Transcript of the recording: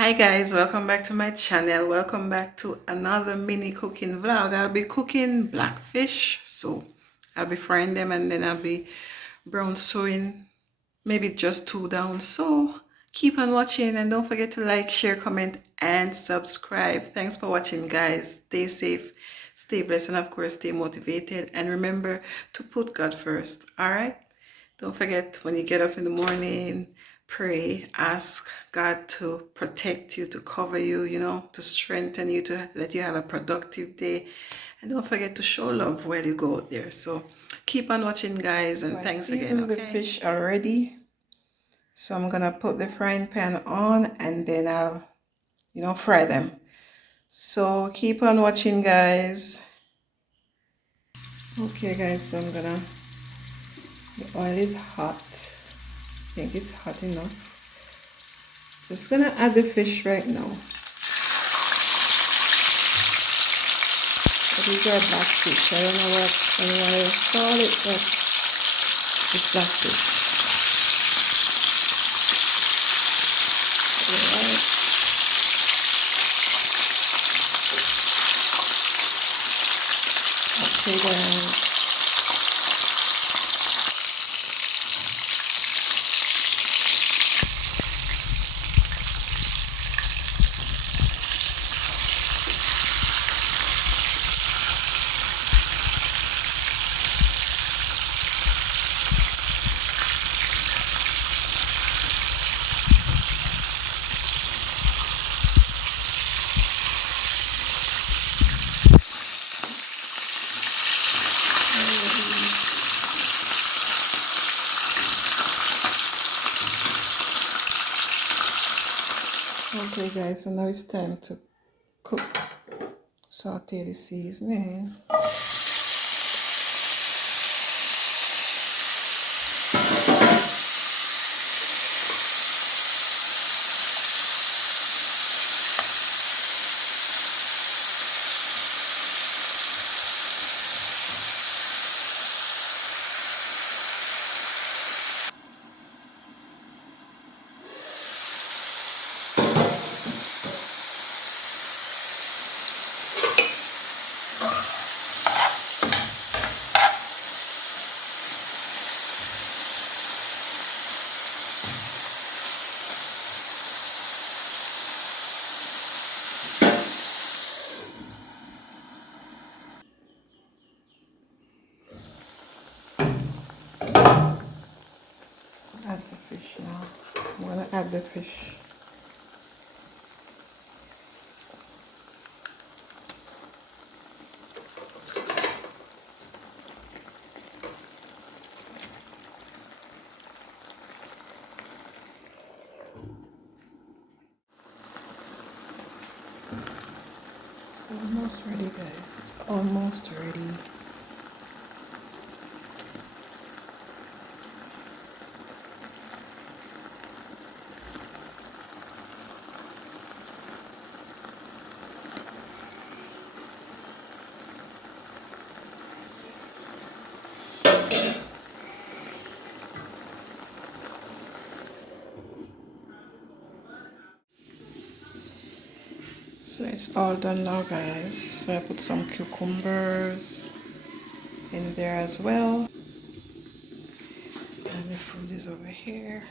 Hi guys, welcome back to my channel. Welcome back to another mini cooking vlog. I'll be cooking blackfish, so I'll be frying them and then I'll be brown stewing, maybe just two down. So keep on watching and don't forget to like, share, comment and subscribe. Thanks for watching guys. Stay safe, stay blessed, and of course stay motivated, and remember to put God first. All right, don't forget, when you get up in the morning, pray, ask God to protect you, to cover you, to strengthen you, to let you have a productive day. And don't forget to show love while you go out there. So keep on watching guys, and thanks again. I seasoned the fish already. So I'm gonna put the frying pan on and then I'll, fry them. So keep on watching guys. Okay guys, so the oil is hot. I think it's hot enough. Just gonna add the fish right now. These are blackfish. I don't know what anyone else call it, but it's blackfish. Alright. Okay guys. Okay guys, so now it's time to cook, saute the seasoning. Add the fish now. I'm gonna add the fish. It's almost ready guys. It's almost ready. So it's all done now guys. So I put some cucumbers in there as well. And the food is over here.